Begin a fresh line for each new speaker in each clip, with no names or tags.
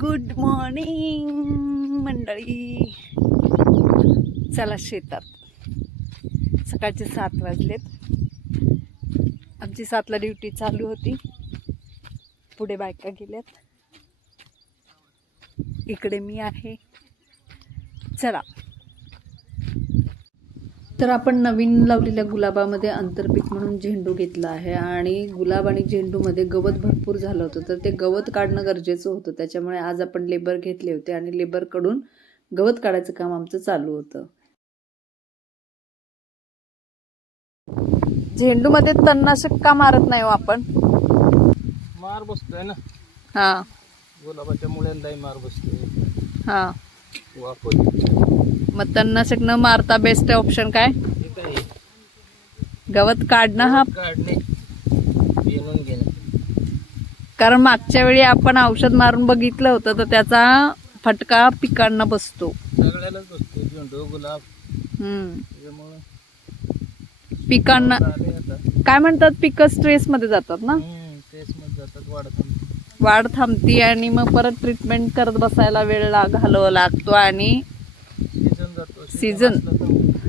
Good morning मंडळी. चला शेतात. सकाळचे सात वाजलेत. आमची सातला ड्युटी चालू होती. पुढे बायका गेल्यात. इकडे मी आहे. चला. तर आपण नवीन लावलेल्या गुलाबामध्ये आंतरपीक म्हणून झेंडू घेतला आहे आणि गुलाब आणि झेंडूमध्ये गवत भरपूर झालं होतं. तर ते गवत काढणं गरजेचं होतं. त्याच्यामुळे आज आपण लेबर घेतले होते आणि लेबरकडून गवत काढायचं काम आमचं चालू होतं. झेंडूमध्ये तणनाशक का मारत नाही हो आपण?
मार बसतोय ना.
हां.
गुलाबाच्या मुळ्यांनाही मार बसतोय.
हां. मग तणनाशक न मारता बेस्ट ऑप्शन काय? गवत काढणं हा. कारण मागच्या वेळी आपण औषध मारून बघितलं होतं तर त्याचा फटका पिकांना बसतो. पिकांना काय म्हणतात? पिकं स्ट्रेसमध्ये जातात ना? वाढ थांबती आणि मग परत ट्रीटमेंट करत बसायला वेळ ला घालवावा लागतो आणि
सीझन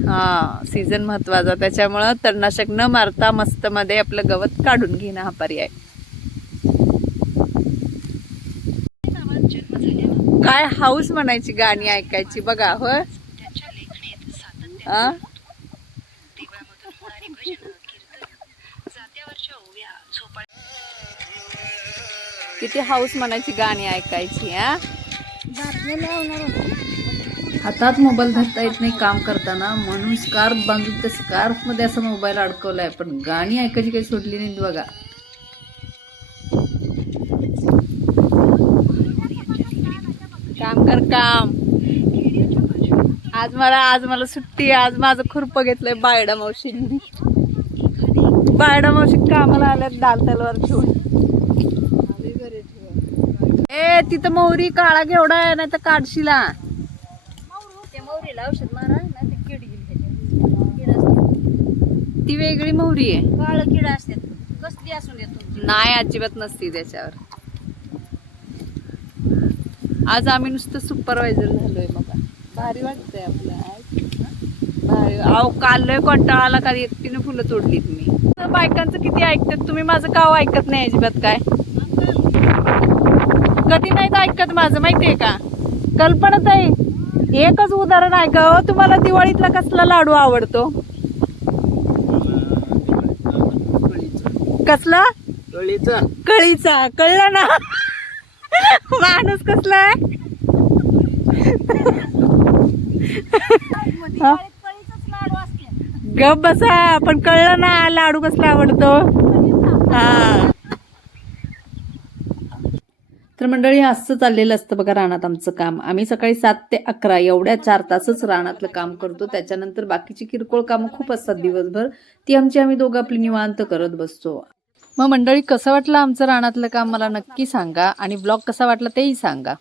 हा सीझन महत्त्वाचा. त्याच्यामुळं तणनाशक न मारता मस्त मध्ये आपलं गवत काढून घेणं हा पर्याय. काय हाऊस म्हणायची गाणी ऐकायची बघा होय? किती हाऊस म्हणायची गाणी ऐकायची हा? हातात मोबाईल धरता येत नाही काम करताना म्हणून स्कार्फ बांधून त्या स्कार्फमध्ये असं मोबाईल अडकवलाय पण गाणी ऐकायची काही सोडली नाही बघा. काम कर काम. आज मला आज मला सुट्टी आज माझं खुरप घेतलंय बायडा मावशींनी. बायडा मावशी कामाला आल्यात दाल तलवार ठेवून ए तिथं मोहरी काळा घेवडा आहे नाही तर काढशीला
औषध मारा ना ते किड गेली त्याच्यात. किड असते
ती वेगळी मोहरी आहे.
काळ किड असतात. कसली असून तुमची?
नाही अजिबात नसती त्याच्यावर. आज आम्ही नुसतं सुपरवायझर झालोय बघा. भारी वाटतंय आपलं आज. भारी. अहो काल लय कंटाळा आला का एकटीने फुलं तोडलीत मी. बायकांचं किती ऐकतात? तुम्ही माझं काव ऐकत नाही अजिबात काय? कधी नाहीत ऐकत माझं माहितीये का? कल्पना ताई एकच उदाहरण ऐका तुम्हाला दिवाळीतला कसला लाडू आवडतो? कसला?
कळीचा.
कळीचा. कळलं ना? माणूस कसला आहे? गप बसा पण कळलं ना लाडू कसला आवडतो? हा. तर मंडळी असं चाललेलं असतं बघा रानात आमचं काम. आम्ही सकाळी सात ते अकरा एवढ्या चार तासच रानातलं काम करतो. त्याच्यानंतर बाकीची किरकोळ कामं खूप असतात दिवसभर. ती आमची आम्ही दोघं आपली निवांत करत बसतो. मग मंडळी कसं वाटलं आमचं रानातलं काम? मला नक्की सांगा आणि ब्लॉग कसा वाटला तेही सांगा.